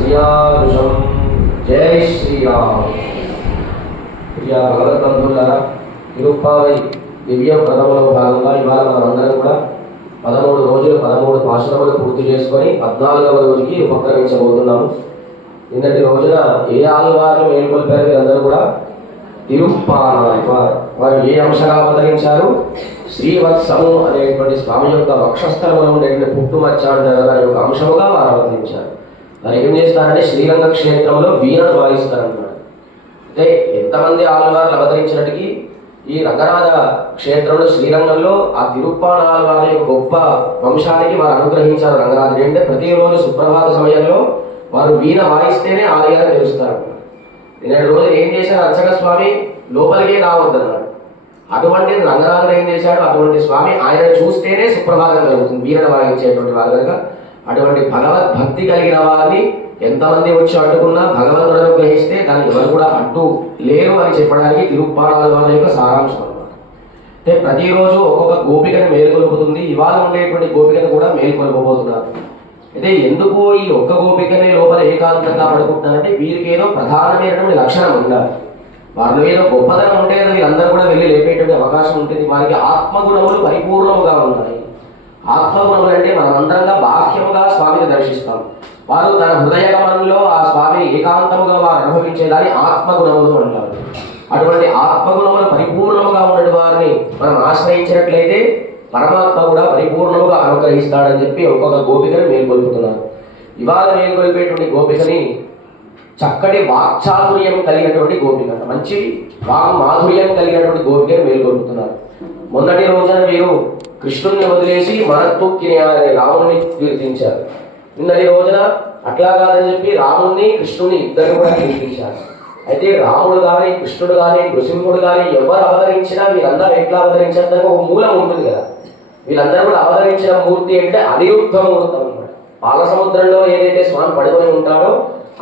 శ్రీయానుషం జై శ్రీరామ్. ప్రియ భగవద్బంధువులారా తిరుప్పావై దివ్య ప్రథమలో భాగంగా ఇవాళ మనందరం కూడా పదమూడు రోజులు పదమూడు పాశురములు పూర్తి చేసుకొని పద్నాలుగవ రోజుకి ఉపక్రమించబోతున్నాము. నిన్నటి రోజున ఏ ఆల్వారిని మేల్కొల్పారు మీరందరూ కూడా తిరుప్పానాయ్ వారు. ఏ అంశంగా అవతరించారు? శ్రీవత్సము అనేటువంటి స్వామి యొక్క వక్షస్థలంలో ఉండేటువంటి పుట్టుమచ్చాడు అంటారు యొక్క అంశముగా వారు అవతరించారు. వారు ఏం చేస్తారంటే శ్రీరంగ క్షేత్రంలో వీణను వాయిస్తారనమాట అంటే ఎంతమంది ఆళ్వార్లు అవతరించినట్టుకి ఈ రంగనాథ క్షేత్రంలో శ్రీరంగంలో ఆ తిరుప్పాణ వారి యొక్క గొప్ప వంశానికి వారు అనుగ్రహించారు రంగనాథుడు అంటే ప్రతిరోజు సుప్రభాత సమయంలో వారు వీణ వాయిస్తేనే ఆలయాలు తెలుస్తారు నేను రోజు ఏం చేశాను అర్చక స్వామి? లోపలికే రావద్దన్నాడు అటువంటి రంగనాథుడు ఏం చేశాడు? అటువంటి స్వామి ఆయన చూస్తేనే సుప్రభాతం కలుగుతుంది. వీరను వాయించేటువంటి వారు కనుక అటువంటి భగవద్ భక్తి కలిగిన వారిని ఎంతమంది వచ్చి అడ్డుకున్నా భగవంతుడు అనుగ్రహిస్తే దాన్ని ఎవరు కూడా అడ్డు లేరు అని చెప్పడానికి తిరుప్పాణాల వారి యొక్క సారాంశం అనమాట అంటే ప్రతిరోజు ఒక్కొక్క గోపికను మేల్కొల్పుతుంది ఇవాళ ఉండేటువంటి గోపికను కూడా మేల్కొల్పబోతున్నారు. అయితే ఎందుకు ఈ ఒక్క గోపికనే లోపల ఏకాంతంగా పడుకుంటున్నారంటే వీరికి ఏదో ప్రధానమైనటువంటి లక్షణం ఉండాలి. వారిలో ఏదో గొప్పతనం ఉంటే వీళ్ళందరూ కూడా వెళ్ళి లేపేటువంటి అవకాశం ఉంటుంది. వారికి ఆత్మగుణములు పరిపూర్ణముగా ఉన్నాయి. ఆత్మగుణములు అంటే మనం అందరంగా బాహ్యముగా స్వామిని దర్శిస్తాం. వారు తన హృదయ గమనంలో ఆ స్వామిని ఏకాంతముగా వారు అనుభవించేదాన్ని ఆత్మగుణములు అంటారు. అటువంటి ఆత్మగుణములు పరిపూర్ణముగా ఉన్నటువంటి వారిని మనం ఆశ్రయించినట్లయితే పరమాత్మ కూడా పరిపూర్ణముగా అనుగ్రహిస్తాడని చెప్పి ఒక్కొక్క గోపికను మేల్కొల్పుతున్నారు. ఇవాళ మేల్కొల్పేటువంటి గోపికని చక్కటి వాక్చాతుర్యం కలిగినటువంటి గోపిక మంచి వాక్ మాధుర్యం కలిగినటువంటి గోపికను మేల్కొల్పుతున్నారు. మొదటి రోజున మీరు కృష్ణుణ్ణి వదిలేసి మనత్తొక్కిన అనే రాముని కీర్తించారు నిన్నటి రోజున అట్లా కాదని చెప్పి రాముణ్ణి కృష్ణుని ఇద్దరు కూడా కీర్తించారు అయితే రాముడు కానీ కృష్ణుడు కానీ నృసింహుడు కానీ ఎవరు అవతరించినా వీరందరూ ఎట్లా అవతరించారు దానికి ఒక మూలం ఉంటుంది కదా. వీళ్ళందరూ కూడా అవతరించిన మూర్తి అంటే అనిరుద్ధ మూర్తి అనమాట పాల సముద్రంలో ఏదైతే స్వామి పడుకొని ఉంటాడో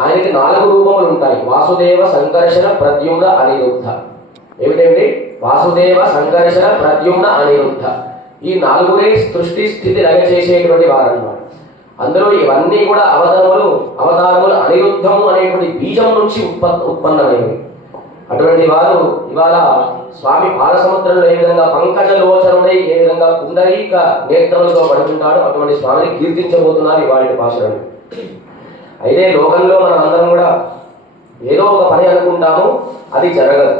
ఆయనకి నాలుగు రూపములు ఉంటాయి. వాసుదేవ సంకర్షణ ప్రద్యుమ్న అనిరుద్ధ. ఏమిటండి? వాసుదేవ సంకర్షణ ప్రద్యుమ్న అనిరుద్ధ. ఈ నాలుగునే సృష్టి స్థితి లయ చేసేటువంటి వారన్నమాట. అందులో ఇవన్నీ కూడా అవతారములు అవతారములు అనిరుద్ధము అనేటువంటి బీజం నుంచి ఉత్పత్ ఉత్పన్నమైనవి. అటువంటి వారు ఇవాళ స్వామి పాలసముద్రంలో ఏ విధంగా పంకజ లోచనుడై ఏ విధంగా కుండలీక నేత్రములతో పడుతుంటాడో అటువంటి స్వామిని కీర్తించబోతున్నారు ఇవాళ భాషలను అయితే లోకంలో మనం అందరం కూడా ఏదో ఒక పని అనుకుంటాము అది జరగదు.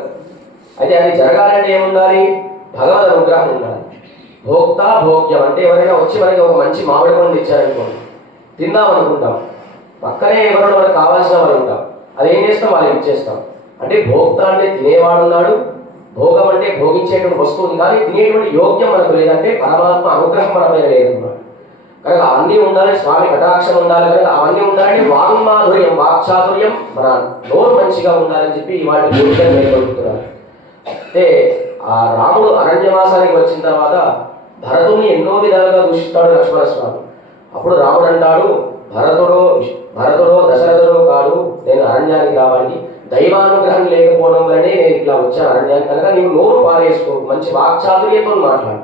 అయితే అది జరగాలంటే ఏముండాలి? భగవద్ అనుగ్రహం ఉండాలి. భోక్త భోగ్యం అంటే ఎవరైనా వచ్చి మనకి ఒక మంచి మామిడి పండు ఇచ్చారనుకోండి తిందాం అనుకుంటాం. పక్కనే ఎవరైనా మనకు కావాల్సిన వాళ్ళు ఉంటాం. అది ఏం చేస్తాం? వాళ్ళు ఇచ్చేస్తాం. అంటే భోక్త అంటే తినేవాడు ఉన్నాడు. భోగం అంటే భోగించేటువంటి వస్తువు ఉంది. కానీ తినేటువంటి యోగ్యం మనకు లేదంటే పరమాత్మ అనుగ్రహం మన లేదన్నమాట కనుక అన్నీ ఉండాలి స్వామి కటాక్షం ఉండాలి. కనుక అవన్నీ ఉండాలంటే వాంగ్మాధుర్యం వాక్చాతుర్యం మన నోరు మంచిగా ఉండాలని చెప్పి వాటి భోగ్యం మేల్కొల్పుతున్నారు అంటే ఆ రాముడు అరణ్యవాసానికి వచ్చిన తర్వాత భరతుని ఎన్నో విధాలుగా దూషిస్తాడు లక్ష్మణస్వామి. అప్పుడు రాముడు అంటాడు భరతుడో భరతుడో దశరథుడో కాదు నేను అరణ్యానికి రావాలి. దైవానుగ్రహం లేకపోవడం వల్లనే నేను ఇట్లా వచ్చాను అరణ్యానికి. కనుక నీవు నోరు పారేసుకో మంచి వాక్చాతుర్యతో మాట్లాడు.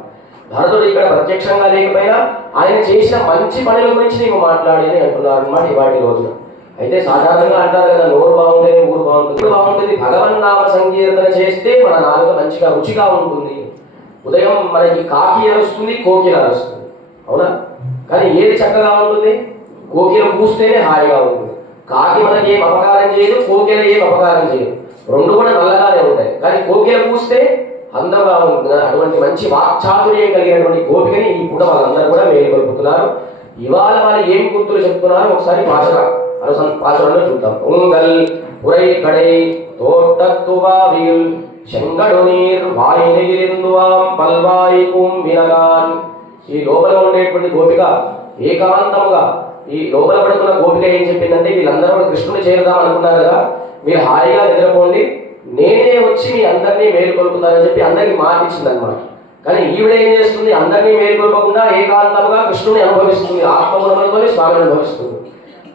భరతుడు ఇక్కడ ప్రత్యక్షంగా లేకపోయినా ఆయన చేసిన మంచి పనుల గురించి నీకు మాట్లాడి అని అంటున్నారు అనమాట ఇవాటి రోజున. అయితే సాధారణంగా అంటారు కదా నోరు బాగుంటుంది ఊరు బాగుంటుంది. బాగుంటుంది భగవన్నామ సంకీర్తన చేస్తే మన నాలుక మంచిగా రుచిగా ఉంటుంది. ఉదయం మనకి కాకి అరుస్తుంది కోకిల అరుస్తుంది అవునా? కానీ ఏది చక్కగా ఉంటుంది? కోకిల పూస్తేనే హాయిగా ఉంటుంది. కాకి మనకి ఏం అపకారం చేయదు కోకిల ఏం అపకారం చేయదు. రెండు కూడా నల్లగానే ఉంటాయి. కానీ కోకిల పూస్తే అందంగా ఉంటుంది. అటువంటి మంచి వాక్చాతుర్యం కలిగినటువంటి కోపికని ఈ పూట వాళ్ళందరూ కూడా మేలుకొల్పుతున్నారు ఇవాళ వాళ్ళు ఏం గుర్తులు చెప్తున్నారు ఒకసారి భాష அரசன் பாசுரங்கள் చూద్దాం. உங்கள் ఉరై కడై செங்கடு చెంగడు నీర్ వాయినగిరిందువాం పల్వాయి కుంభినగాన్. ఈ లోపల ఉండేటువంటి గోపిక ఏకాంతముగా ఈ లోపల పడుకున్న గోపిక ఏం చెప్పిందంటే వీళ్ళందరూ కృష్ణుని చేరుదాం అనుకున్నారు కదా మీరు హాయిగా నిద్రపోండి నేనే వచ్చి మీ అందరినీ మేలుకొల్పుతానని చెప్పి అందరికీ మాట ఇచ్చిందనమాట కానీ ఈవిడ ఏం చేస్తుంది? అందరినీ మేలుకొల్పకుండా ఏకాంతంగా కృష్ణుని అనుభవిస్తుంది ఆత్మగుణంతో స్వామిని అనుభవిస్తుంది.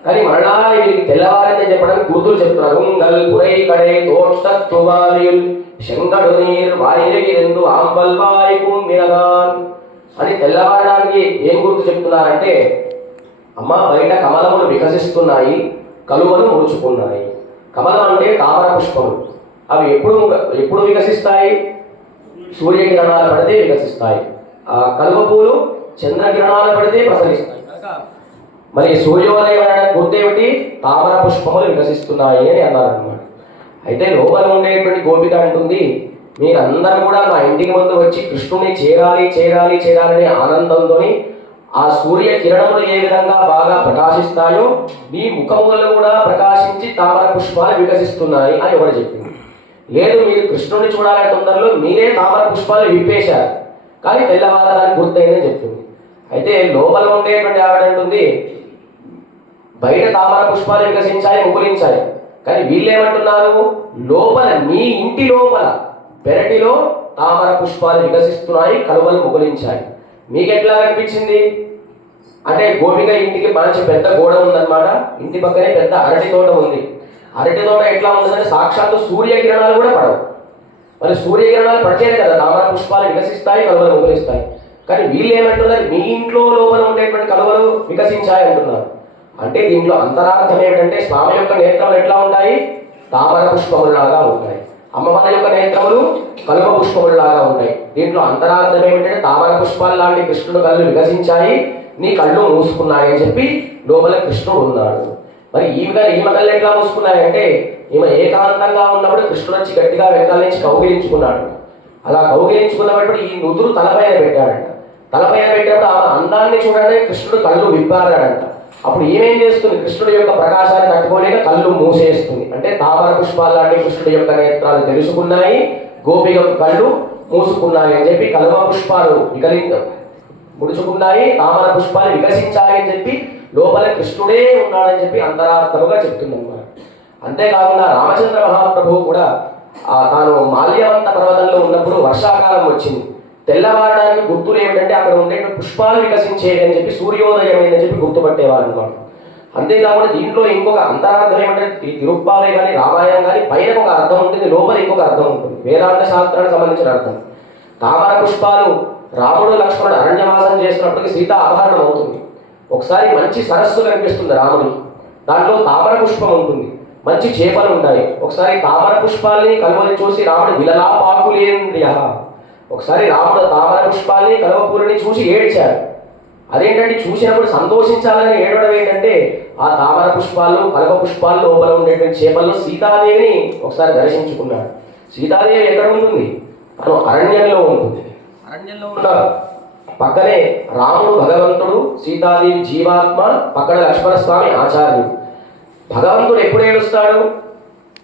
కానీ మరలా వీరికి తెల్లవారైతే చెప్పడానికి గుర్తులు చెప్తున్నారు. ఉంగల్ పురై కడే తోటత్తువాలియుల్ శంకడు నీర్ రెండు ఆంబల్వాయి కుంభినగాన్ అని తెల్లవారడానికి ఏం గుర్తు చెప్తున్నారంటే అమ్మ బయట కమలములు వికసిస్తున్నాయి కలువలు ముడుచుకున్నాయి. కమలం అంటే తామర పుష్పములు అవి ఎప్పుడు ఎప్పుడు వికసిస్తాయి? సూర్యకిరణాలు పడితే వికసిస్తాయి. ఆ కలువ పూలు చంద్రకిరణాలు పడితే ప్రసరిస్తాయి. మరి సూర్యోదయం గుర్తేమిటి తామర పుష్పములు వికసిస్తున్నాయి అని అన్నారు అనమాట అయితే లోపల ఉండేటువంటి గోపిక అంటుంది మీరందరూ కూడా మా ఇంటికి ముందు వచ్చి కృష్ణుని చేరాలి చేరాలి చేరాలనే ఆనందంతో ఆ సూర్య కిరణములు ఏ విధంగా బాగా ప్రకాశిస్తాయో మీ ముఖములు కూడా ప్రకాశించి తామర పుష్పాలు వికసిస్తున్నాయి అని ఒకటి చెప్పింది. లేదు మీరు కృష్ణుని చూడాలనే తొందరలో మీరే తామర పుష్పాలు విప్పేశారు. కానీ తెల్లవారడానికి గుర్తయిందని చెప్తుంది అయితే లోపల ఉండేటువంటి ఆవిడ అంటుంది బయట తామర పుష్పాలు వికసించాయి ముకులించాయి కానీ వీళ్ళేమంటున్నారు? లోపల మీ ఇంటి లోపల పెరటిలో తామర పుష్పాలు వికసిస్తున్నాయి కలువలు ముకులించాయి మీకు ఎట్లా కనిపించింది అంటే గోపిక ఇంటికి మంచి పెద్ద గోడ ఉందన్నమాట. ఇంటి పక్కనే పెద్ద అరటి తోట ఉంది. అరటి తోట ఎట్లా ఉందంటే సాక్షాత్తు సూర్యకిరణాలు కూడా పడవు. మరి సూర్యకిరణాలు పడితేనే కదా. తామర పుష్పాలు వికసిస్తాయి కలువలు ముకులిస్తాయి కానీ వీళ్ళు ఏమంటున్నారు మీ ఇంట్లో లోపల ఉండేటువంటి కలువలు వికసించాయి అంటున్నారు. అంటే దీంట్లో అంతరార్థం ఏమిటంటే స్వామి యొక్క నేత్రములు ఎట్లా ఉంటాయి? తామర పుష్పములాగా ఉంటాయి. అమ్మవారి యొక్క నేత్రములు కలుప పుష్పములాగా ఉంటాయి. దీంట్లో అంతరార్థం ఏమిటంటే తామర పుష్పాలు లాంటి కృష్ణుడు కళ్ళు వికసించాయి నీ కళ్ళు మూసుకున్నాయి అని చెప్పి లోపల కృష్ణుడు ఉన్నాడు. మరి ఈమె ఈమె కళ్ళు ఎట్లా మూసుకున్నాయంటే ఈమె ఏకాంతంగా ఉన్నప్పుడు కృష్ణుడు వచ్చి గట్టిగా వెనకాల నుంచి కౌగిలించుకున్నాడు. అలా కౌగిలించుకున్నప్పుడు ఈ నుదురు తలపైన పెట్టాడంట. తలపైన పెట్టినప్పుడు ఆమె అందాన్ని చూడడానికి కృష్ణుడు కళ్ళు విప్పారాడంట. అప్పుడు ఏమేం చేస్తుంది? కృష్ణుడి యొక్క ప్రకాశాన్ని తట్టుకోలేక కళ్ళు మూసేస్తుంది. అంటే తామర పుష్పాలాంటి కృష్ణుడి యొక్క నేత్రాలు తెలుసుకున్నాయి గోపి యొక్క కళ్ళు మూసుకున్నాయి అని చెప్పి కలువ పుష్పాలు వికలి ముడుచుకున్నాయి తామర పుష్పాలు వికసించాయి అని చెప్పి లోపల కృష్ణుడే ఉన్నాడని చెప్పి అంతరార్థముగా చెప్తుంది అంతేకాకుండా రామచంద్ర మహాప్రభువు కూడా తాను మాల్యవంత పర్వతంలో ఉన్నప్పుడు వర్షాకాలం వచ్చింది. తెల్లవారడానికి గుర్తులు ఏమిటంటే అక్కడ ఉండే పుష్పాలు వికసించేవి అని చెప్పి సూర్యోదయం అని చెప్పి గుర్తుపట్టేవారు అనమాట. అంతేకాకుండా దీంట్లో ఇంకొక అంతరార్థం ఏమంటే ఈ తిరుప్పాలే కానీ రామాయణం కానీ పైన ఒక అర్థం ఉంటుంది లోపల ఇంకొక అర్థం ఉంటుంది. వేదాంత శాస్త్రానికి సంబంధించిన అర్థం. తామర పుష్పాలు రాముడు లక్ష్మణుడు అరణ్యవాసం చేస్తున్నప్పటికీ సీత అపహరణం అవుతుంది. ఒకసారి మంచి సరస్సు కనిపిస్తుంది రాముడి దాంట్లో తామర పుష్పం ఉంటుంది. మంచి చేపలు ఉంటాయి. ఒకసారి తామర పుష్పాల్ని కలువని చూసి రాముడు విలలాపాకులేంద్రియ ఒకసారి రాముడు తామర పుష్పాల్ని కలువపూరిని చూసి ఏడ్చారు. అదేంటంటే చూసినప్పుడు సంతోషించాలని ఏడవడం ఏంటంటే ఆ తామర పుష్పాలు కలవ పుష్పాలు లోపల ఉండేటువంటి చేపల్లో సీతాదేవిని ఒకసారి దర్శించుకున్నాడు సీతాదేవి ఎక్కడ ఉంటుంది? తను అరణ్యంలో ఉంటుంది. అరణ్యంలో ఉంటారు. పక్కనే రాముడు భగవంతుడు సీతాదేవి జీవాత్మ పక్కన లక్ష్మణ స్వామి ఆచార్యుడు భగవంతుడు ఎప్పుడు ఏడుస్తాడు?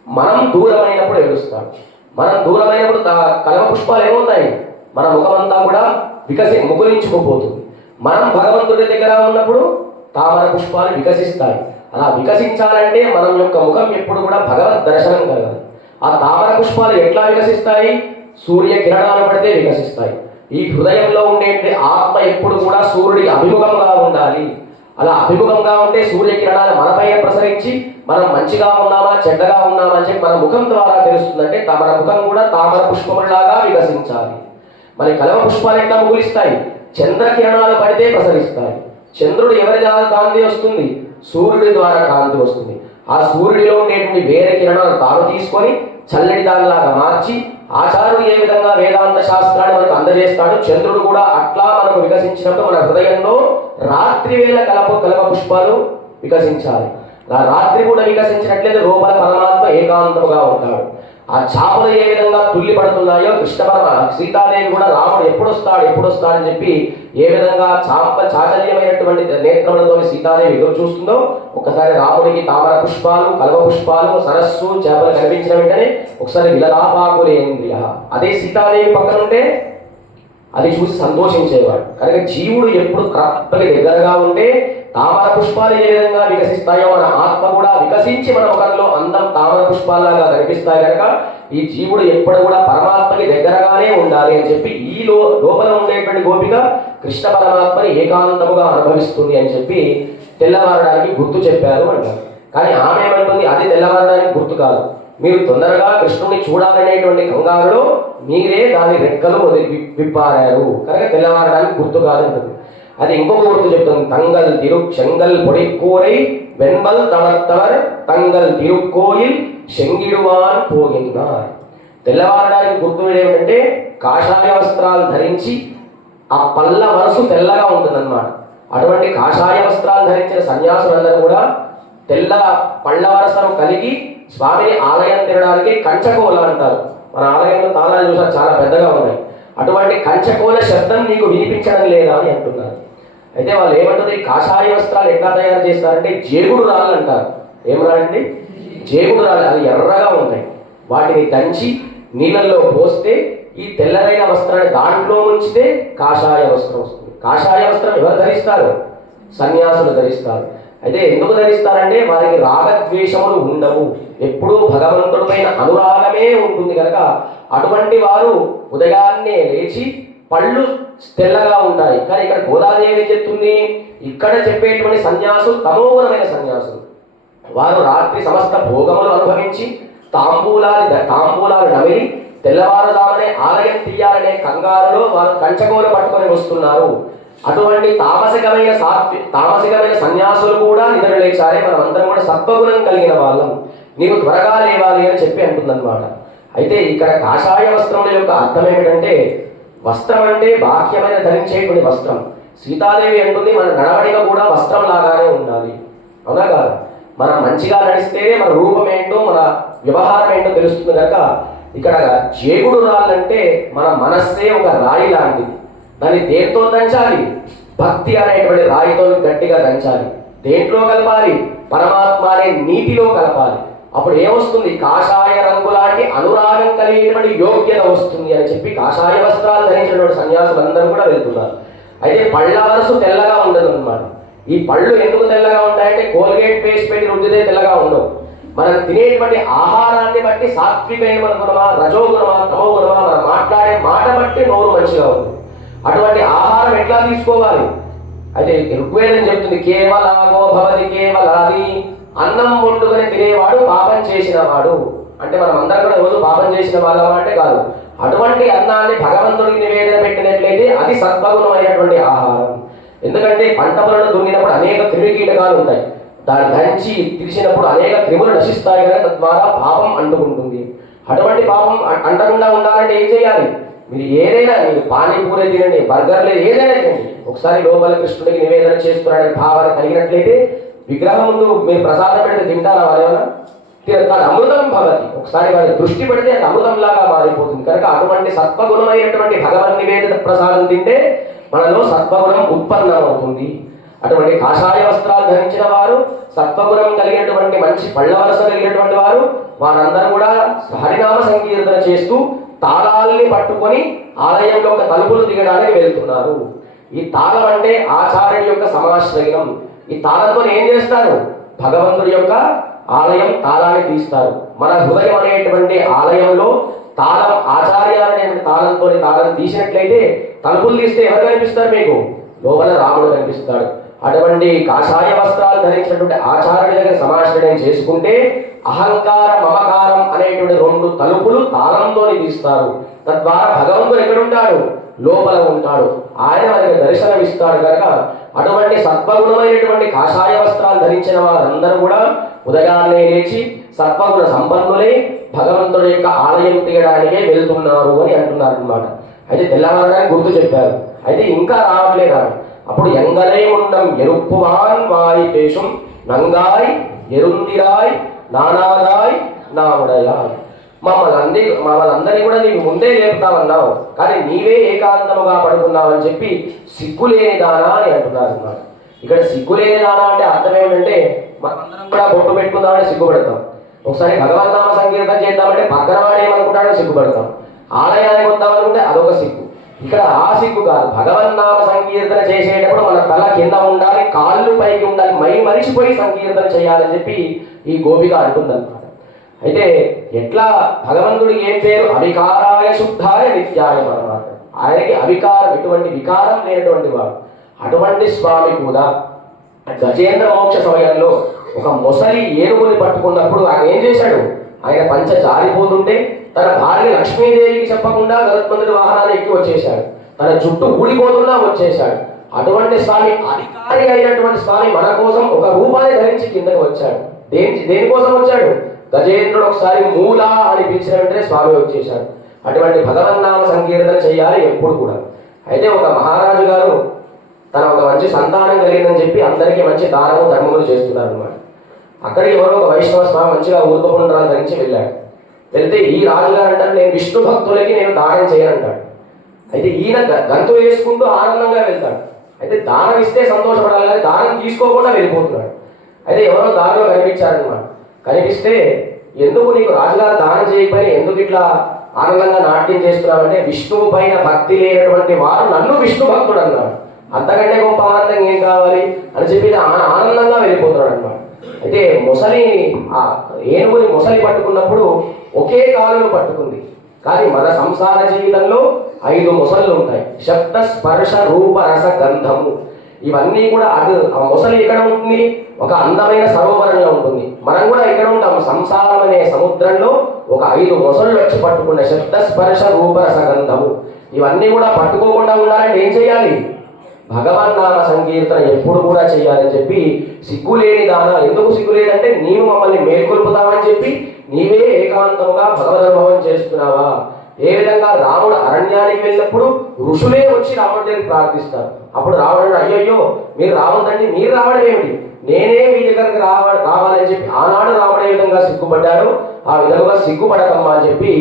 మనం దూరమైనప్పుడు ఏడుస్తాడు. మనం దూరమైనప్పుడు తా- పుష్పాలు ఏమవుతాయి? మన ముఖమంతా కూడా వికసి ముకులించుకోపోతుంది మనం భగవంతుడి దగ్గర ఉన్నప్పుడు తామర పుష్పాలు వికసిస్తాయి. అలా వికసించాలంటే మనం యొక్క ముఖం ఎప్పుడు కూడా భగవత్ దర్శనం కలగాలి. ఆ తామర పుష్పాలు ఎట్లా వికసిస్తాయి? సూర్య కిరణాలు పడితే వికసిస్తాయి. ఈ హృదయంలో ఉండే ఆత్మ ఎప్పుడు కూడా సూర్యుడికి అభిముఖంగా ఉండాలి. అలా అభిముఖంగా ఉంటే సూర్యకిరణాలు మనపై ప్రసరించి మనం మంచిగా ఉన్నామా చెడ్డగా ఉన్నామా అని చెప్పి మన ముఖం ద్వారా తెలుస్తుందంటే త- మన ముఖం కూడా తామర పుష్పములాగా వికసించాలి. మరి కలవ పుష్పాలు ఎట్లా ముగులిస్తాయి? చంద్రకిరణాలు పడితే ప్రసరిస్తాయి. చంద్రుడు ఎవరి ద్వారా కాంతి వస్తుంది? సూర్యుడి ద్వారా కాంతి వస్తుంది. ఆ సూర్యుడిలో ఉండేటువంటి వేరే కిరణాలు తాను తీసుకొని చల్లటి దానిలాగా మార్చి ఆచార్యుడు ఏ విధంగా వేదాంత శాస్త్రాన్ని మనకు అందజేస్తాడు చంద్రుడు కూడా అట్లా మనకు వికసించినప్పుడు మన హృదయంలో రాత్రి వేళ కలప కలప పుష్పాలు వికసించాలి. ఆ రాత్రి కూడా వికసించినట్లయితే లోపల పరమాత్మ ఏకాంతముగా ఉంటాడు. ఆ చేపలు ఏ విధంగా తుల్లి పడుతున్నాయో కృష్ణ సీతాదేవి కూడా రాముడు ఎప్పుడు వస్తాడు ఎప్పుడు వస్తాడని చెప్పి ఏ విధంగా చాప చాచల్యమైనటువంటి నేత్రములతో సీతాదేవి ఎదురు చూస్తుందో ఒకసారి రాముడికి తామర పుష్పాలు కలవ పుష్పాలు సరస్సు చేపలు కనిపించిన వెంటనే ఒకసారి విలలాపాకులేంద్రియ అదే సీతాదేవి పక్కన ఉంటే అది చూసి సంతోషించేవాడు. కనుక జీవుడు ఎప్పుడు కరెక్ట్గా దగ్గరగా ఉంటే తామర పుష్పాలు ఏ విధంగా వికసిస్తాయో మన ఆత్మ కూడా వికసించి మన ముఖంలో అందం తామర పుష్పాల్లాగా కనిపిస్తాయి కనుక ఈ జీవుడు ఎప్పుడు కూడా పరమాత్మకి దగ్గరగానే ఉండాలి అని చెప్పి ఈ లో లోపల ఉండేటువంటి గోపిక కృష్ణ పరమాత్మని ఏకాంతముగా అనుభవిస్తుంది అని చెప్పి తెల్లవారడానికి గుర్తు చెప్పారు అంటారు. కానీ ఆమె ఏమంటుంది? అది తెల్లవారడానికి గుర్తు కాదు. మీరు తొందరగా కృష్ణుని చూడాలనేటువంటి కంగారులో మీరే దాని రెక్కలు వదిలి విప్పారారు. కనుక తెల్లవారడానికి గుర్తు కాదంటుంది. అది ఇంకొక గుర్తు చెప్తుంది. తంగల్ తిరు చెంగల్ పొడిక్కోరై వెన్బల్ తవర్తవర్ తంగల్ తిరుక్కోయిల్ శంగిడువాన్ పోగిన్నారు తెల్లవారడానికి గుర్తు ఏమిటంటే కాషాయ వస్త్రాలు ధరించి ఆ పల్ల మనసు తెల్లగా ఉంటుందన్నమాట. అటువంటి కాషాయ వస్త్రాలు ధరించిన సన్యాసులందరూ కూడా తెల్ల పళ్ళ వరసను కలిగి స్వామిని ఆలయం తినడానికి కంచకోల అంటారు. మన ఆలయంలో తాళాలు చూసారు చాలా పెద్దగా ఉన్నాయి. అటువంటి కంచకోల శబ్దం నీకు వినిపించడం లేదా అని అంటున్నారు. అయితే వాళ్ళు ఏమంటారు? ఈ కాషాయ వస్త్రాలు ఎట్లా తయారు చేస్తారంటే జేగుడు రాళ్ళు అంటారు. ఏం రాళ్ళండి జేగుడు రాళ్ళు అవి ఎర్రగా ఉంటాయి వాటిని దంచి నీళ్ళల్లో పోస్తే ఈ తెల్లదైన వస్త్రాన్ని దాంట్లో ఉంచితే కాషాయ వస్త్రం వస్తుంది. కాషాయ వస్త్రం ఎవరు ధరిస్తారు? సన్యాసులు ధరిస్తారు. అయితే ఎందుకు ధరిస్తారంటే వారికి రాగద్వేషములు ఉండవు. ఎప్పుడూ భగవంతుడిపైన అనురాగమే ఉంటుంది కనుక అటువంటి వారు ఉదయాన్నే లేచి పళ్ళు తెల్లగా ఉంటాయి. కానీ ఇక్కడ గోదాదేవి చెప్తుంది? ఇక్కడ చెప్పేటువంటి సన్యాసులు తమోగుణమైన సన్యాసులు. వారు రాత్రి సమస్త భోగములు అనుభవించి తాంబూలాలు తాంబూలాలు నమిలి తెల్లవారుజామునే ఆలయం తీయాలనే కంగారులో వారు కంచగోలు పట్టుకొని వస్తున్నారు. అటువంటి తామసికమైన సాత్వి తామసికమైన సన్యాసులు కూడా నిద్ర లేచారే. మనమందరం కూడా సత్వగుణం కలిగిన వాళ్ళం. నీవు త్వరగా లేవాలి అని చెప్పి అంటుందన్నమాట. అయితే ఇక్కడ కాషాయ వస్త్రముల యొక్క అర్థం ఏమిటంటే వస్త్రం అంటే బాహ్యమైన ధరించేటువంటి వస్త్రం. సీతాదేవి అంటుంది మన నడవడిక కూడా వస్త్రం లాగానే ఉండాలి. అవునా కాదు? మనం మంచిగా నడిస్తేనే మన రూపం ఏంటో మన వ్యవహారం ఏంటో తెలుస్తుంది కనుక ఇక్కడ జేగుడు రాళ్ళంటే మన మనస్సే ఒక రాయి లాంటిది. దాన్ని దేంతో దంచాలి? భక్తి అనేటువంటి రాయితో గట్టిగా దంచాలి. దేంట్లో కలపాలి? పరమాత్మ అనే నీటిలో కలపాలి. అప్పుడు ఏమొస్తుంది? కాషాయ రంగు లాంటి అనురాగం కలిగేటువంటి యోగ్యత వస్తుంది అని చెప్పి కాషాయ వస్త్రాలు ధరించినటువంటి సన్యాసులందరూ కూడా వెళ్తున్నారు. అయితే పళ్ళ వరసు తెల్లగా ఉండదు అనమాట ఈ పళ్ళు ఎందుకు తెల్లగా ఉంటాయంటే కోల్గేట్ పేస్ట్ పెట్టి రుద్దితే తెల్లగా ఉండవు. మనం తినేటువంటి ఆహారాన్ని బట్టి సాత్విక గుణమా రజోగుణమా తమోగుణమా మనం మాట్లాడే మాట బట్టి నోరు మంచిగా ఉంది. అటువంటి ఆహారం ఎట్లా తీసుకోవాలి? అయితే ఋగ్వేదం చెప్తుంది కేవలాగో భవతి కేవలాది. అన్నం వండుకొని తినేవాడు పాపం చేసినవాడు అంటే మనం అందరం కూడా రోజు పాపం చేసిన వాళ్ళం అంటే కాదు. అటువంటి అన్నాన్ని భగవంతుడికి నివేదన పెట్టినట్లయితే అది సద్భగుణమైనటువంటి ఆహారం. ఎందుకంటే పంట పొలను దున్నినప్పుడు అనేక క్రిమి కీటకాలు ఉంటాయి. దాన్ని దంచి తీసినప్పుడు అనేక క్రిములు నశిస్తాయి కనుక తద్వారా పాపం అంటుకుంటుంది. అటువంటి పాపం అంటకుండా ఉండాలంటే ఏం చేయాలి? మీరు ఏదైనా మీరు పానీపూరి తినండి బర్గర్లు ఏదైనా తినండి. ఒకసారి లోపల కృష్ణుడికి నివేదన చేస్తున్నాడనే భావన కలిగినట్లయితే విగ్రహం ముందు మీరు ప్రసాదం పెడితే తింటారా వాళ్ళేమన్నా తన అమృతం భవతి. ఒకసారి వారి దృష్టి పెడితే అది అమృతంలాగా మారిపోతుంది. కనుక అటువంటి సత్వగుణమైనటువంటి భగవన్ నివేదిత ప్రసాదం తింటే మనలో సత్వగుణం ఉత్పన్నమవుతుంది. అటువంటి కాషాయ వస్త్రాలు ధరించిన వారు సత్వగుణం కలిగినటువంటి మంచి పళ్ళ వరస కలిగినటువంటి వారు వారందరూ కూడా హరినామ సంకీర్తన చేస్తూ తాళాల్ని పట్టుకొని ఆలయంలో యొక్క తలుపులు దిగడానికి వెళ్తున్నారు. ఈ తాళం అంటే ఆచార్యుడి యొక్క సమాశ్రయం. ఈ తాళంతో ఏం చేస్తారు? భగవంతుడి యొక్క ఆలయం తాళాన్ని తీస్తారు. మన హృదయం అనేటువంటి ఆలయంలో తాళం ఆచార్య తాళంతో తాళం తీసినట్లయితే తలుపులు తీస్తే ఎవరు కనిపిస్తారు మీకు? లోపల రాముడు కనిపిస్తాడు. అటువంటి కాషాయ వస్త్రాలు ధరించినటువంటి ఆచార్యుడి దగ్గర సమాశ్రయం చేసుకుంటే అహంకార మమకారం అనేటువంటి రెండు తలుపులు తాళంతోని తీస్తారు. తద్వారా భగవంతుడు ఎక్కడుంటాడు? లోపల ఉంటాడు. ఆయన మనకి దర్శనం ఇస్తాడు కనుక అటువంటి సత్వగుణమైనటువంటి కాషాయ వస్త్రాలు ధరించిన వారందరూ కూడా ఉదయాన్నే లేచి సత్వగుణ సంపన్నులై భగవంతుడి యొక్క ఆలయం తీయడానికే వెళ్తున్నారు అని అంటున్నారు అన్నమాట అయితే తెల్లవారడానికి గుర్తు చెప్పారు. అయితే ఇంకా రావట్లేదు అప్పుడు ఎంగలే ఉండం ఎరుప్పువాన్ వాయి పేషం నంగాయ్ ఎరుందిరాయ్ నానాదాయ్ నాముడయాయ్ మమ్మల్ని అంది మమ్మల్ని అందరినీ కూడా నీవు ముందే లేపుతావన్నావు. కానీ నీవే ఏకాంతముగా పడుకున్నావని చెప్పి సిగ్గులేని దానా అని అంటున్నారు అన్నమాట. ఇక్కడ సిగ్గులేని దానా అంటే అర్థం ఏమిటంటే మనందరం కూడా బొట్టు పెట్టుకుందామని సిగ్గుపడతాం. ఒకసారి భగవన్నామ సంకీర్తన చేద్దామంటే పక్కన వాడు సిగ్గుపడతాం. ఆలయానికి వద్దామనుకుంటే అదొక సిగ్గు. ఇక్కడ ఆశికు కాదు భగవన్నామ సంకీర్తన చేసేటప్పుడు మన తల కింద ఉండాలి కాళ్ళు పైకి ఉండాలి మై మరిచిపోయి సంకీర్తన చేయాలని చెప్పి ఈ గోపిక అంటుందన్నమాట అయితే ఎట్లా భగవంతుడికి ఏం పేరు? అవికారాయ శుద్ధాయ నిత్యాయ అనమాట ఆయనకి అవికారం ఎటువంటి వికారం లేనటువంటి వాడు. అటువంటి స్వామి కూడా గజేంద్ర మోక్ష సమయంలో ఒక మొసలి ఏనుగుని పట్టుకున్నప్పుడు ఆయన ఏం చేశాడు? ఆయన పంచ జారిపోతుంటే తన భార్య లక్ష్మీదేవికి చెప్పకుండా గరుత్మంతుడి వాహనాన్ని ఎక్కి వచ్చేశాడు. తన జుట్టు ఊడిపోతున్నా వచ్చేశాడు. అటువంటి స్వామి అధికారి అయినటువంటి స్వామి మన కోసం ఒక రూపాన్ని ధరించి కిందకి వచ్చాడు. దేని దేనికోసం వచ్చాడు? గజేంద్రుడు ఒకసారి మూల అని పిలిచిన వెంటనే స్వామి వచ్చేశాడు. అటువంటి భగవన్నామ సంకీర్తన చేయాలి ఎప్పుడు కూడా. అయితే ఒక మహారాజు గారు తన ఒక మంచి సంతానం కలిగిందని చెప్పి అందరికీ మంచి దానము ధర్మములు చేస్తున్నారు అనమాట అక్కడికి ఎవరో ఒక వైష్ణవ స్వామి మంచిగా ఊరుకోకుండా ధరించి వెళ్ళాడు. వెళ్తే ఈ రాజుగారు అంటారు నేను విష్ణు భక్తులకి నేను దానం చేయనంటాడు. అయితే ఈయన గంతు వేసుకుంటూ ఆనందంగా వెళ్తాడు. అయితే దానం ఇస్తే సంతోషపడాలి కానీ దానం తీసుకోకుండా వెళ్ళిపోతున్నాడు. అయితే ఎవరో దారిలో కనిపించారనమాట కనిపిస్తే ఎందుకు నీకు రాజుగారు దానం చేయకపోయి ఎందుకు ఇట్లా ఆనందంగా నాట్యం చేస్తున్నావంటే విష్ణువు పైన భక్తి లేనటువంటి వారు నన్ను విష్ణు భక్తుడు అన్నాడు అంతకంటే గొప్ప ఆనందం ఏం కావాలి? అని చెప్పి ఆ- ఆనందంగా వెళ్ళిపోతున్నాడు అనమాట అయితే మొసలి ఆ ఏనుగుని మొసలి పట్టుకున్నప్పుడు ఒకే కాలును పట్టుకుంది. కానీ మన సంసార జీవితంలో ఐదు మొసళ్ళు ఉంటాయి. శబ్ద స్పర్శ రూప రస గంధము. ఇవన్నీ కూడా అటు ఆ మొసలి ఎక్కడ ఉంటుంది? ఒక అందమైన సరోవరంలో ఉంటుంది. మనం కూడా ఎక్కడ ఉంటాం. సంసారం అనే సముద్రంలో ఒక ఐదు మొసళ్ళు వచ్చి పట్టుకున్న శబ్ద స్పర్శ రూప రస గంధము. ఇవన్నీ కూడా పట్టుకోకుండా ఉండాలంటే ఏం చేయాలి? భగవన్నామ సంకీర్తన ఎప్పుడు కూడా చేయాలని చెప్పి సిగ్గులేని దాన. ఎందుకు సిగ్గులేదంటే నీవు మమ్మల్ని మేల్కొల్పుతావని చెప్పి నీవే ఏకాంతంగా భగవదనుభవం చేస్తున్నావా? ఏ విధంగా రాముడు అరణ్యానికి వెళ్ళినప్పుడు ఋషులే వచ్చి రాముడి దగ్గరికి ప్రార్థిస్తారు. అప్పుడు రావణుడు అయ్యయ్యో మీరు రావద్దండి. మీరు రావడం ఏమిటి? నేనే మీ దగ్గరకు రావ రావాలని చెప్పి ఆనాడు రావడే ఏ విధంగా సిగ్గుపడ్డాడు ఆ విధంగా సిగ్గుపడకమ్మా అని చెప్పి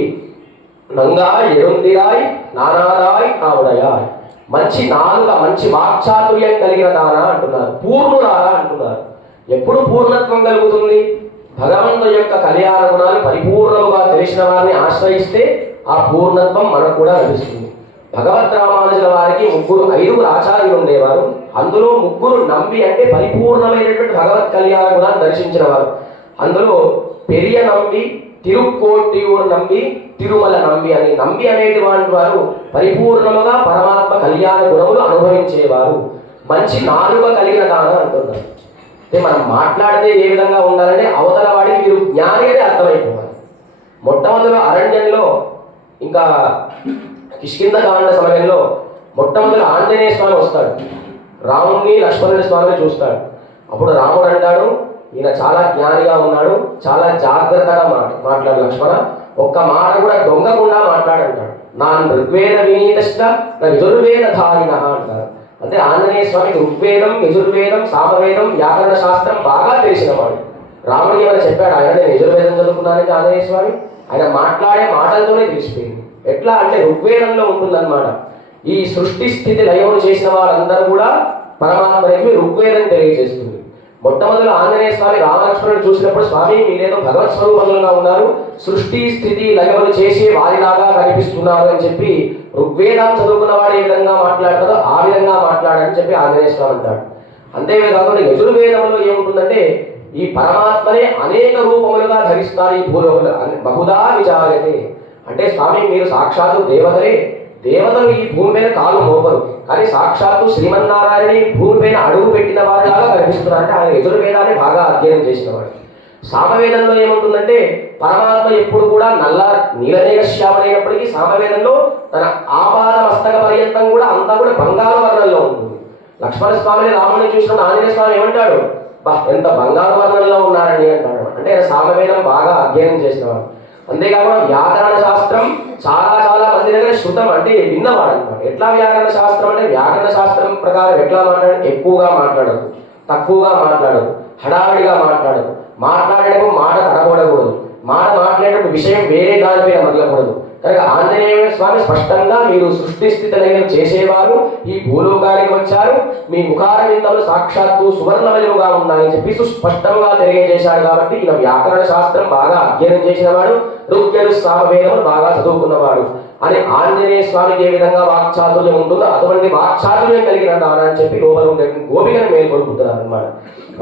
నంగా ఎరుందిరాయ్ నానాదాయ్ నావుడయాయ్ మంచి నాలుక మంచి వాక్చాతుర్యం కలిగిన దాన అంటున్నారు. పూర్ణురాల అంటున్నారు. ఎప్పుడు పూర్ణత్వం కలుగుతుంది? భగవంతు యొక్క కళ్యాణ గుణాలు పరిపూర్ణముగా తెలిసిన వారిని ఆశ్రయిస్తే ఆ పూర్ణత్వం మనకు కూడా లభిస్తుంది. భగవద్ రామానుజుల వారికి ముగ్గురు ఐదుగురు ఆచార్యులు ఉండేవారు. అందులో ముగ్గురు నంబి అంటే పరిపూర్ణమైనటువంటి భగవత్ కళ్యాణ గుణాన్ని దర్శించిన వారు. అందులో పెరియ నంబి తిరుక్కోటియూరు నంబి తిరుమల నంబి అని. నంబి అనేటువంటి వారు పరిపూర్ణముగా పరమాత్మ కళ్యాణ గుణములు అనుభవించేవారు. మంచి నాలుక కలిగిన దానం అంటున్నారు. అంటే మనం మాట్లాడితే ఏ విధంగా ఉండాలంటే అవతల వాడికి మీరు జ్ఞాని అని అర్థమైపోవాలి. మొట్టమొదటి అరణ్యంలో ఇంకా కిష్కింద కాండ సమయంలో మొట్టమొదటి ఆంజనేయ స్వామి వస్తాడు. రాముణ్ణి లక్ష్మణుని స్వామిని చూస్తాడు. అప్పుడు రాముడు అంటాడు ఈయన చాలా జ్ఞానిగా ఉన్నాడు చాలా జాగ్రత్తగా మాట మాట్లాడు లక్ష్మణ. ఒక్క మాట కూడా దొంగకుండా మాట్లాడంటాడు. నా ఋగ్వేద వినీతష్ట యజుర్వేద ధారిణ అంటారు. అంటే ఆంజనేయ స్వామికి ఋగ్వేదం యజుర్వేదం సామవేదం వ్యాకరణ శాస్త్రం బాగా తెలిసినవాడు రాముడికి ఏమైనా చెప్పాడు? ఆయన నేను యజుర్వేదం చదువుకున్నానని ఆంజనేయ స్వామి? ఆయన మాట్లాడే మాటలతోనే తెలిసిపోయింది. ఎట్లా? అంటే ఋగ్వేదంలో ఉంటుందన్నమాట. ఈ సృష్టి స్థితి లయములు చేసిన వాళ్ళందరూ కూడా పరమాత్మ ఋగ్వేదం తెలియజేస్తుంది. మొట్టమొదటి ఆంజనేయ స్వామి రామలక్ష్మణుని చూసినప్పుడు స్వామి మీరేదో భగవత్ స్వరూపంగా ఉన్నారు. సృష్టి స్థితి లయములు చేసే వారిలాగా కనిపిస్తున్నారు అని చెప్పి ఋగ్వేదాన్ని చదువుకున్న వాడు ఏ విధంగా మాట్లాడతారో ఆ విధంగా మాట్లాడని చెప్పి ఆంజనేయ స్వామి అంటాడు. అంతేకాకుండా యజుర్వేదంలో ఏముంటుందంటే ఈ పరమాత్మనే అనేక రూపములుగా ధరిస్తారు ఈ భూలోకంలో. బహుదా విచారతే. అంటే స్వామి మీరు సాక్షాత్తు దేవతలే. దేవతలు ఈ భూమి మీద కాలు మోపరు. కానీ సాక్షాత్తు శ్రీమన్నారాయణ భూమి పైన అడుగు పెట్టిన వారిలాగా కనిపిస్తున్నారు అంటే ఆయన యజుర్వేదాన్ని బాగా అధ్యయనం చేసిన వాడు. సామవేదంలో ఏముంటుందంటే పరమాత్మ ఎప్పుడు కూడా నల్ల నీలమేఘ శ్యామలైనప్పటికీ సామవేదంలో తన ఆపాద మస్తక పర్యంతం కూడా అంతా కూడా బంగారు వర్ణంలో ఉంటుంది. లక్ష్మణ స్వామిని రాముని చూసిన ఆంజనేయ స్వామి ఏమంటాడు? బా ఎంత బంగారు వర్ణంలో ఉన్నారని అంటాడు. అంటే సామవేదం బాగా అధ్యయనం చేసినవాడు అంతేకాకుండా వ్యాకరణ శాస్త్రం చాలా చాలా మంది దగ్గర శృతం అంటే విన్నవాడు అనమాట. ఎట్లా వ్యాకరణ శాస్త్రం అంటే వ్యాకరణ శాస్త్రం ప్రకారం ఎట్లా మాట్లాడు? ఎక్కువగా మాట్లాడదు తక్కువగా మాట్లాడదు హడావిడిగా మాట్లాడదు. మాట్లాడేటప్పుడు మాట తడబడకూడదు మాట మాట్లాడేటప్పుడు విషయం వేరే దానిపై మరలకూడదు ఆంజనేయ స్వామి స్పష్టంగా మీరు సృష్టి స్థితులైన చేసేవారు ఈ భూలోకానికి వచ్చారు మీ ముఖారవిందములు సాక్షాత్తు సువర్ణమయముగా ఉన్నాయని చెప్పి సుస్పష్టంగా తెలియజేశారు కాబట్టి ఈయన వ్యాకరణ శాస్త్రం బాగా అధ్యయనం చేసినవాడు రుగ్యలు సామవేదములు బాగా చదువుకున్నవాడు. అని ఆంజనేయ స్వామికి ఏ విధంగా వాక్చాతుర్యం ఉంటుందో అటువంటి వాక్చాతుర్యం కలిగిన దాన అని చెప్పి లోపల ఉండే గోపికను మేల్కొల్పుతున్నారు అనమాట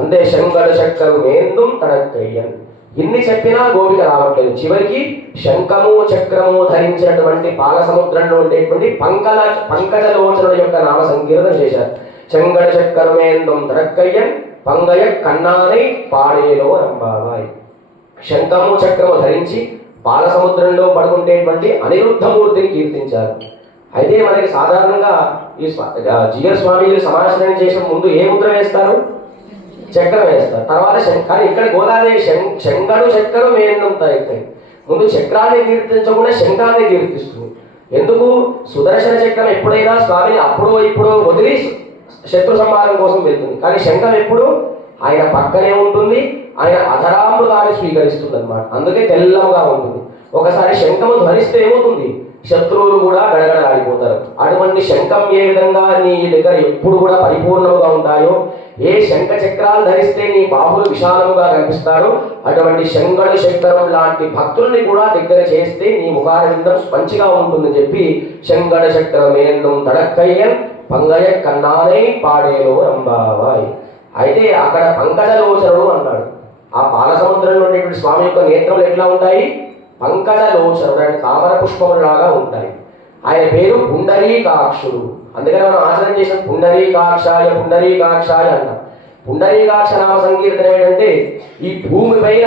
అంతే శంకర చక్కరు మేందుం తడక్కయ్యన్ ఎన్ని చెప్పినా గోపిక రావట్లేదు. చివరికి శంఖము చక్రము ధరించినటువంటి పాల సముద్రంలో ఉండేటువంటి పంకల పంకజలోచనుడు యొక్క నామ సంకీర్తన చేశారు. చెంగడ చక్రమేందం తడక్కయ్యన్ పంగయ కన్నానై పాడేలో రంబాబాయ్ శంఖము చక్రము ధరించి పాల సముద్రంలో పడుకుంటేటువంటి అనిరుద్ధమూర్తిని కీర్తించారు. అయితే మనకి సాధారణంగా ఈ జిఎస్ ఆ, జియర్ స్వామీజీ సమాశ్రయం చేసే ముందు ఏ ముద్ర వేస్తారు? చక్రం వేస్తారు తర్వాత కానీ ఇక్కడ గోదాదేవి శం- శంకరు చక్రం మేనుంటాయి ఇక్కడ. ముందు చక్రాన్ని కీర్తించకుండా శంఖాన్ని కీర్తిస్తుంది. ఎందుకు? సుదర్శన చక్రం ఎప్పుడైనా స్వామిని అప్పుడో ఇప్పుడో వదిలి శత్రు సంహారం కోసం వెళ్తుంది. కానీ శంఖం ఎప్పుడు? ఆయన పక్కనే ఉంటుంది. ఆయన అధరామృతాన్ని స్వీకరిస్తుంది అనమాట అందుకే తెల్లగా ఉంటుంది. ఒకసారి శంఖము ధ్వనిస్తే ఏమవుతుంది? శత్రువులు కూడా గడగడలాడిపోతారు. అటువంటి శంఖం ఏ విధంగా నీ దగ్గర ఎప్పుడు కూడా పరిపూర్ణంగా ఉంటాయో ఏ శంఖ చక్రాలు ధరిస్తే నీ బాహులు విశాలముగా కనిపిస్తారో అటువంటి శంకడు శంకరం లాంటి భక్తుల్ని కూడా దగ్గర చేస్తే నీ ముఖారవిందం మంచిగా ఉంటుందని చెప్పి శంకర చక్రమేందం తడక్కయ్యన్ పంగయ కన్నానై పాడేలో రంబావాయ్ అయితే అక్కడ పంకజలోచనుడు అన్నాడు ఆ పాలసముద్రంలో ఉండేటువంటి స్వామి యొక్క నేత్రములు ఎట్లా ఉంటాయి? పంకజలోచనుడు అంటే తామర పుష్పములాగా ఉంటాయి. ఆయన పేరు పుండరీకాక్షుడు. అందుకని మనం ఆచరణ చేసిన పుండరీకాక్షాయ పుండరీకాక్షాయ అన్న పుండరీకాక్ష నామ సంకీర్తన ఏంటంటే ఈ భూమి పైన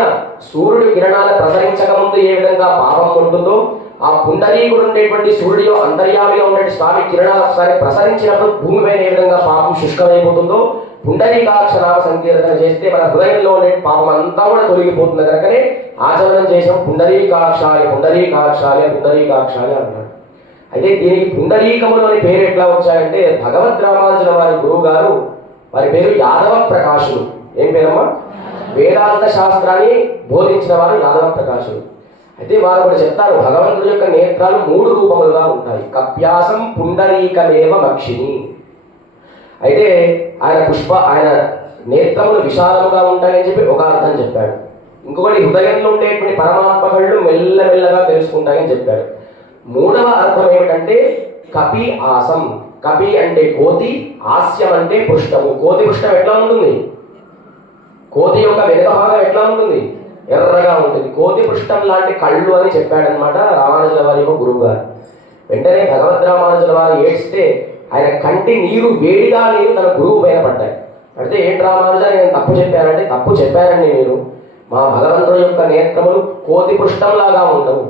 సూర్యుడి కిరణాలు ప్రసరించక ముందు ఏ విధంగా పాపం ఉంటుందో ఆ పుండరీకుడు ఉండేటువంటి సూర్యుడిలో అంతర్యామిగా ఉండే స్వామి కిరణాలు ఒకసారి ప్రసరించినప్పుడు భూమి పైన ఏ విధంగా పాపం శుష్కమైపోతుందో పుండరీకాక్షరామ సంకీర్తన చేస్తే మన హృదయంలో ఉండే పాపం అంతా కూడా తొలగిపోతుంది కనుకనే ఆచరణం చేసాం పుండరీకాక్షాలి పుండరీకాక్షాలి పుండరీకాక్షాలి అన్నాడు. అయితే దీనికి పుండరీకములు అనే పేరు ఎట్లా వచ్చాయంటే భగవద్ రామాంజన వారి గురువు గారు వారి పేరు యాదవ ప్రకాశులు ఏం పేరమ్మా? వేదాంత శాస్త్రాన్ని బోధించిన వారు యాదవ ప్రకాశులు అయితే వారు కూడా చెప్తారు భగవంతుడి యొక్క నేత్రాలు మూడు రూపములుగా ఉంటాయి. కప్యాసం పుండరీకమేవ మక్షిని. అయితే ఆయన పుష్ప ఆయన నేత్రములు విశాలముగా ఉంటాయని చెప్పి ఒక అర్థం చెప్పాడు. ఇంకొకటి హృదయంలో ఉండేటువంటి పరమాత్మ కళ్ళు మెల్లమెల్లగా తెలుసుకుంటాయని చెప్పాడు. మూడవ అర్థం ఏమిటంటే కపి ఆసం. కపి అంటే కోతి హాస్యం అంటే పృష్ఠము కోతి పృష్ఠం ఎట్లా ఉంటుంది? కోతి యొక్క వెనుక భాగం ఎట్లా ఉంటుంది? ఎర్రగా ఉంటుంది. కోతి పృష్ఠం లాంటి కళ్ళు అని చెప్పాడనమాట రామానుజుల వారి యొక్క గురువు గారు. వెంటనే భగవద్ రామానుజుల వారు ఏడ్స్తే ఆయన కంటి నీరు వేడిగా నీరు తన గురువు పైన పడ్డాయి అంటే ఏంటి రామానుజ నేను తప్పు చెప్పానంటే తప్పు చెప్పారండి మీరు. మా భగవంతుడి యొక్క నేత్రములు కోతి పృష్ఠంలాగా ఉండవు.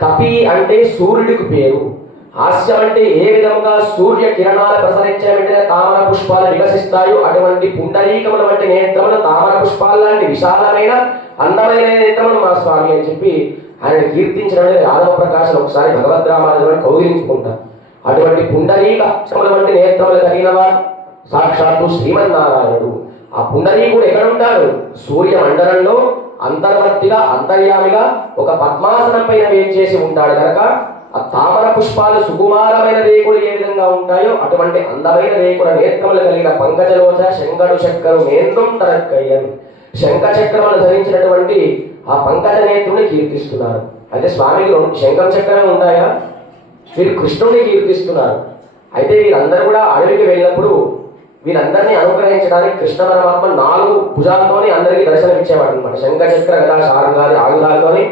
కపి అంటే సూర్యుడికి పేరు. హాస్యం అంటే ఏ విధంగా సూర్య కిరణాలు ప్రసరించే వెంటనే తామర పుష్పాలు వికసిస్తాయో అటువంటి పుండరీకముల వంటి నేత్రములు తామర పుష్పాలు లాంటి విశాలమైన అందమైన నేత్రములు మా స్వామి అని చెప్పి ఆయన కీర్తించడం యాదవ ప్రకాశం ఒకసారి భగవద్ రామానుజులను కౌగిలించుకుంటారు. అటువంటి పుండరీక అక్షరముల వంటి నేత్రములు కలిగినవా? సాక్షాత్తు శ్రీమన్నారాయణుడు. ఆ పుండరీకుడు ఎక్కడ ఉంటాడు సూర్య మండలంలో అంతర్వర్తిగా అంతర్యామిగా ఒక పద్మాసనం పైన వేంచేసి ఉంటాడు కనుక ఆ తామర పుష్పాలు సుకుమారమైన రేకులు ఏ విధంగా ఉంటాయో అటువంటి అందమైన రేకుల నేత్రములు కలిగిన పంకజలోచ శంకడు చక్రం నేత్రం తరక్కయ్యను. శంఖ చక్రములు ధరించినటువంటి ఆ పంకజ నేత్రుని కీర్తిస్తున్నారు. అయితే స్వామికి రెండు శంఖం చక్రమే ఉంటాయా? వీరు కృష్ణుడిని కీర్తిస్తున్నారు. అయితే వీరందరూ కూడా అడవికి వెళ్ళినప్పుడు వీరందరినీ అనుగ్రహించడానికి కృష్ణ పరమాత్మ నాలుగు భుజాలతోని అందరికీ దర్శనం ఇచ్చేవాడు అనమాట శంఖచక్ర గదా శారంగాది ఆయుధాలతోని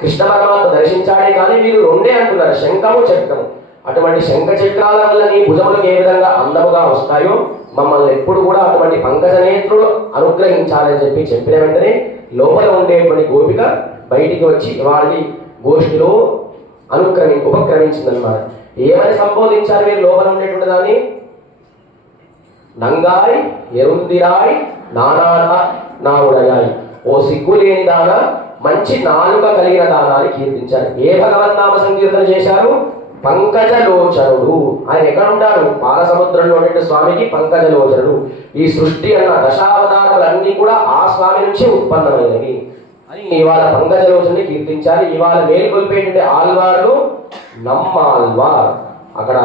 కృష్ణ పరమాత్మ దర్శించాడే కానీ వీరు రెండే అంటున్నారు. శంఖము చక్రము అటువంటి శంఖ చక్రాల వల్ల నీ భుజములకు ఏ విధంగా అందముగా వస్తాయో మమ్మల్ని ఎప్పుడు కూడా అటువంటి పంకజ నేత్రులు అనుగ్రహించాలని చెప్పి చెప్పిన వెంటనే లోపల ఉండేటువంటి గోపిక బయటికి వచ్చి వారి గోష్ఠిలో అనుక్రమి ఉపక్రమించిందన్నమాట. ఏమని సంబోధించారు మీరు? లోపల ఉండేటువంటి దాన్ని? నంగాయ్ ఎరుందిరాయి నానా నా ఉడయాయి ఓ సిగ్గు లేని దాన మంచి నాలుక కలిగిన దానాన్ని కీర్తించారు. ఏ భగవన్నామ సంకీర్తన చేశారు? పంకజలోచనుడు. ఆయన ఎక్కడ ఉంటాడు పాల సముద్రంలో ఉండే స్వామికి పంకజలోచనుడు. ఈ సృష్టి అన్న దశావతారాలన్నీ కూడా ఆ స్వామి నుంచి ఉత్పన్నమైనవి. అని ఇవాళ పంకజలోచని కీర్తించాలి. ఇవాళ మేల్కొల్పేటువంటి ఆల్వార్లు నమ్మాల్వార్ అక్కడ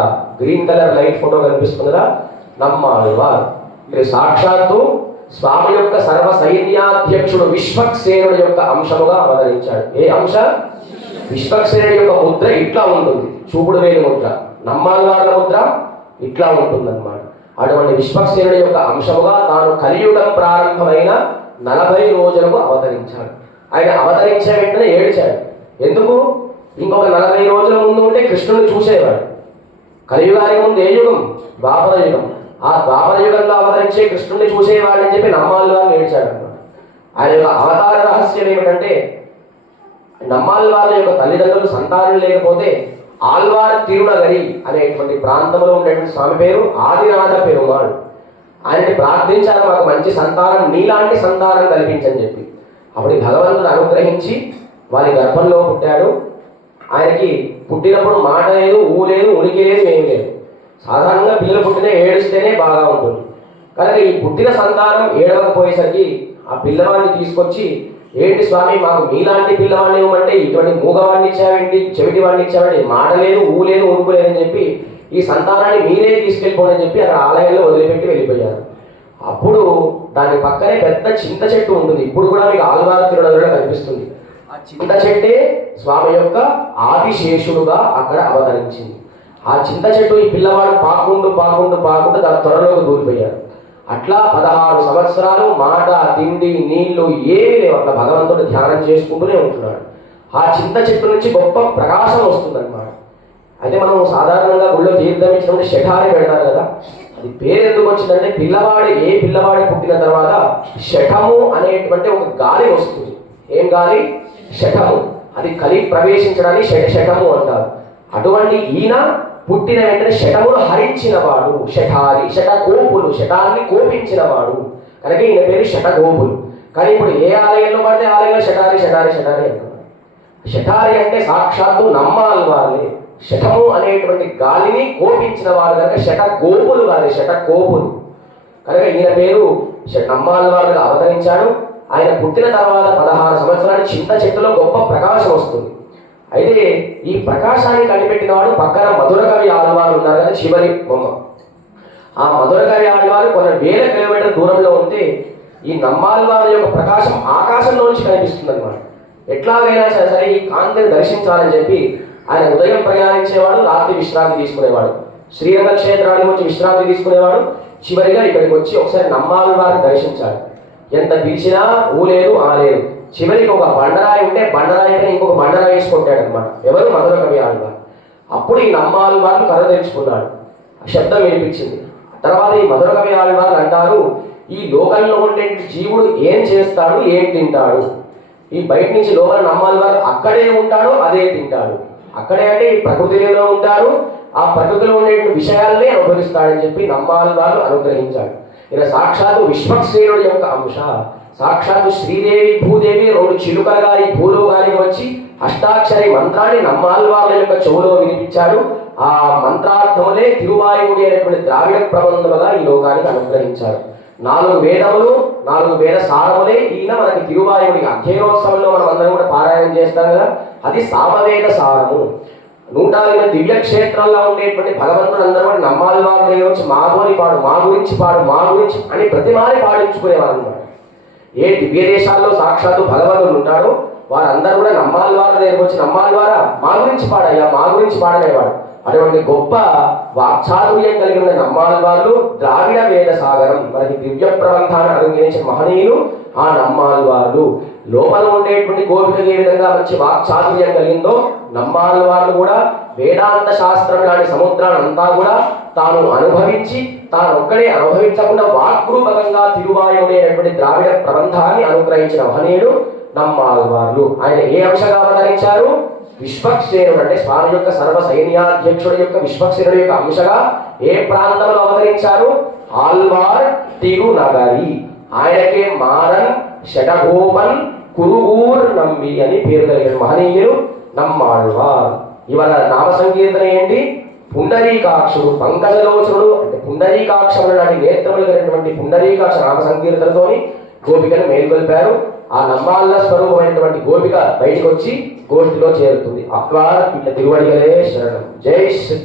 గ్రీన్ కలర్ లైట్ ఫోటో కనిపిస్తుందా నమ్మాల్వార్ మీరు సాక్షాత్తు స్వామి యొక్క సర్వ సైన్యాధ్యక్షుడు విశ్వక్సేనుడు యొక్క అంశముగా అవతరించాడు. ఏ అంశ? విశ్వక్సేనుడి యొక్క ముద్ర ఇట్లా ఉంటుంది. చూపుడు వేలు ముద్ర. నమ్మాల్వార్ల ముద్ర ఇట్లా ఉంటుందన్నమాట. అటువంటి విశ్వక్సేనుడి యొక్క అంశముగా తాను కలియుగం ప్రారంభమైన నలభై రోజులకు అవతరించాడు. ఆయన అవతరించే వెంటనే ఏడ్చాడు. ఎందుకు? ఇంకొక నలభై రోజుల ముందు ఉంటే కృష్ణుని చూసేవాడు. కలియుగానికి ముందు ఏ యుగం? ద్వాపర యుగం. ఆ ద్వాపర యుగంలో అవతరించే కృష్ణుని చూసేవాడని చెప్పి నమ్మాలి వారు ఏడ్చాడు ఆయన యొక్క అవతార రహస్యం ఏమిటంటే నమ్మాలి యొక్క తల్లిదండ్రులు సంతానం లేకపోతే ఆల్వార్ తిరునగరి అనేటువంటి ప్రాంతంలో ఉండేటువంటి స్వామి పేరు ఆదినాథ పెరుమాడు. ఆయనని ప్రార్థించారు మాకు మంచి సంతానం నీలాంటి సంతానం కల్పించని చెప్పి. అప్పుడు ఈ భగవంతుడు అనుగ్రహించి వారి గర్భంలో పుట్టాడు. ఆయనకి పుట్టినప్పుడు మాట లేదు ఊ లేదు ఉనికి లేదు ఏమి లేదు. సాధారణంగా పిల్లలు పుట్టిన ఏడుస్తేనే బాగా ఉంటుంది. కనుక ఈ పుట్టిన సంతానం ఏడవకపోయేసరికి ఆ పిల్లవాడిని తీసుకొచ్చి ఏంటి స్వామి మాకు మీలాంటి పిల్లవాడిని ఇవ్వమంటే ఇటువంటి మూగవాడిని ఇచ్చావేంటి? చెవిటి వాడిని ఇచ్చావేంటి? మాట లేదు ఊ లేదు లేదని చెప్పి ఈ సంతానాన్ని మీరే తీసుకెళ్ళిపోనని చెప్పి అక్కడ ఆలయంలో వదిలిపెట్టి వెళ్ళిపోయారు. అప్పుడు దాని పక్కనే పెద్ద చింత చెట్టు ఉంటుంది. ఇప్పుడు కూడా మీకు ఆల్వార తిరునగరిలో కనిపిస్తుంది. ఆ చింత చెట్టే స్వామి యొక్క ఆదిశేషుడుగా అక్కడ అవతరించింది. ఆ చింత చెట్టు ఈ పిల్లవాడు పాకుండు పాకుండు పాకుండా దాని త్వరలోకి దూరిపోయాడు. అట్లా పదహారు సంవత్సరాలు మాట తిండి నీళ్ళు ఏమి లేవు. అట్లా భగవంతుడు ధ్యానం చేసుకుంటూనే ఉంటున్నాడు. ఆ చింత చెట్టు నుంచి గొప్ప ప్రకాశం వస్తుందన్నమాట. అయితే మనం సాధారణంగా గుళ్ళో తీర్థం ఇచ్చినప్పుడు షఠారి పెడతారు కదా? ఈ పేరు ఎందుకు వచ్చిందంటే పిల్లవాడు ఏ పిల్లవాడు పుట్టిన తర్వాత శఠము అనేటువంటి ఒక గాలి వస్తుంది. ఏం గాలి? శఠము. అది కలి ప్రవేశించడానికి షట అంటారు. అటువంటి ఈయన పుట్టిన వెంటనే షటమును హరించినవాడు. శఠారి శఠ కోపులు షటాన్ని కోపించినవాడు కనుక ఈయన పేరు శఠగోపులు. కానీ ఇప్పుడు ఏ ఆలయంలో పడితే ఆలయంలో శఠారి శఠారి షటారి అంటున్నారు షఠారి అంటే సాక్షాత్తు నమ్మాలి వాళ్ళే. శఠము అనేటువంటి గాలిని కోపించిన వారు కనుక శట గోపులు వారి శట కోపులు కనుక ఈయన పేరు నమ్మాల నమ్మాలి వారుగా అవతరించాడు. ఆయన పుట్టిన తర్వాత పదహారు సంవత్సరాలు చింత చెట్టులో గొప్ప ప్రకాశం వస్తుంది. అయితే ఈ ప్రకాశాన్ని కనిపెట్టిన వాడు పక్కన మధుర కవి ఆళ్వారు ఉన్నారు కదా చివరి బొమ్మ. ఆ మధుర కవి కొన్ని వేల కిలోమీటర్ దూరంలో ఉంటే ఈ నమ్మాలవారి యొక్క ప్రకాశం ఆకాశంలో నుంచి కనిపిస్తుంది అనమాట ఎట్లాగైనా సరే సరే ఈ కాంతిని దర్శించాలని చెప్పి ఆయన ఉదయం ప్రయాణించేవాడు రాత్రి విశ్రాంతి తీసుకునేవాడు. శ్రీరంగ క్షేత్రానికి వచ్చి విశ్రాంతి తీసుకునేవాడు. చివరిగా ఇక్కడికి వచ్చి ఒకసారి నమ్మాల్వారిని దర్శించాడు. ఎంత పిలిచినా ఊలేదు ఆలేదు. ఆ లేదు చివరికి ఒక బండరాయి ఉంటే బండరాయి పైన ఇంకొక బండరాయి వేసుకుంటాడు అనమాట ఎవరు? మధుర కవి ఆళ్వారు అప్పుడు ఈ నమ్మాల్వారు కర్ర తెచ్చుకున్నాడు శబ్దం వినిపించింది. తర్వాత ఈ మధుర కవి ఆళ్వారు అంటారు ఈ లోకంలో ఉండే జీవుడు ఏం చేస్తాడు? ఏం తింటాడు? ఈ బయట నుంచి లోపల నమ్మాలి వారు అక్కడే ఉంటాడు అదే తింటాడు. అక్కడే అంటే ఈ ప్రకృతిలో ఉంటారు. ఆ ప్రకృతిలో ఉండే విషయాలనే అనుభవిస్తాడని చెప్పి నమ్మాలి వారు అనుగ్రహించాడు ఇలా సాక్షాత్తు విశ్వక్సేనుడి యొక్క అంశ. సాక్షాత్తు శ్రీదేవి భూదేవి రెండు చిలుకలుగా ఈ భూలోకానికి వచ్చి అష్టాక్షరి మంత్రాన్ని నమ్మాల్వార్ల యొక్క చెవులో వినిపించాడు. ఆ మంత్రార్థములే తిరువాయువుడి అనేటువంటి ద్రావిడ ప్రబంధముగా ఈ లోకానికి అనుగ్రహించారు. నాలుగు వేదములు నాలుగు వేద సారములే ఈయన మనకి తిరువాయుడి అధ్యయనోత్సవంలో మనం అందరం కూడా పారాయణం చేస్తాం కదా. అది సామవేద సారము. నూట ఎనిమిది దివ్యక్షేత్రాల్లో ఉండేటువంటి భగవంతుడు అందరూ కూడా నమ్మాలి వారు వచ్చి మా గురి పాడు మా గురించి పాడు మా గురించి అని ప్రతిమాని పాడించుకునేవారు అనమాట ఏ దివ్య దేశాల్లో సాక్షాత్తు భగవంతుడు ఉంటాడో వారందరూ కూడా నమ్మాలి వారి దగ్గరకు వచ్చి నమ్మాలి వారా? మా గురించి పాడయ్యా మా గురించి పాడనేవాడు. అటువంటి గొప్ప వాక్చాతుర్యం కలిగిన నమ్మాల వాళ్ళు ద్రావిడ వేద సాగరం మనకి దివ్య ప్రబంధాన్ని అనుగ్రహించిన మహనీయులు ఆ నమ్మాల వాళ్ళు. లోపల ఉండేటువంటి గోపికకి ఏ విధంగా మంచి వాక్చాతుర్యం కలిగిందో నమ్మాల వాళ్ళు కూడా వేదాంత శాస్త్రం లాంటి సముద్రాన్ని కూడా తాను అనుభవించి తాను ఒక్కడే అనుభవించకుండా వాగ్రూపకంగా తిరువాయుడేటువంటి ద్రావిడ ప్రబంధాన్ని అనుగ్రహించిన మహనీయుడు నమ్మాల వాళ్ళు. ఆయన ఏ అంశంగా అవతరించారు? విశ్వక్సేనుడు అంటే స్వామి యొక్క సర్వ సైన్యాధ్యక్షుడి యొక్క విశ్వక్సేనుడు యొక్క అంశగా ఏ ప్రాంతంలో అవతరించారు? ఆల్వార్ తిరునగరి. ఆయనకే మారన్ షటగోపన్ కురుగూర్ నమ్మి అని పేరు కలిగిన మహనీయులు నమ్మాళ్వార్. ఇవాళ నామ సంకీర్తన ఏంటి? పుండరీకాక్షుడు పంకజలోచనుడు అంటే పుండరీకాక్షములు నాటి నేత్రములు కలిగినటువంటి పుండరీకాక్ష నామ సంకీర్తనతోని గోపికను మేల్కొల్పారు. ఆ నమ్మాల స్వరూపమైనటువంటి గోపిక బయటకు వచ్చి గోష్ఠిలో చేరుతుంది. అక్వార్ ఇట్లా తిరువడిగలే శరణం. జై శ్రీ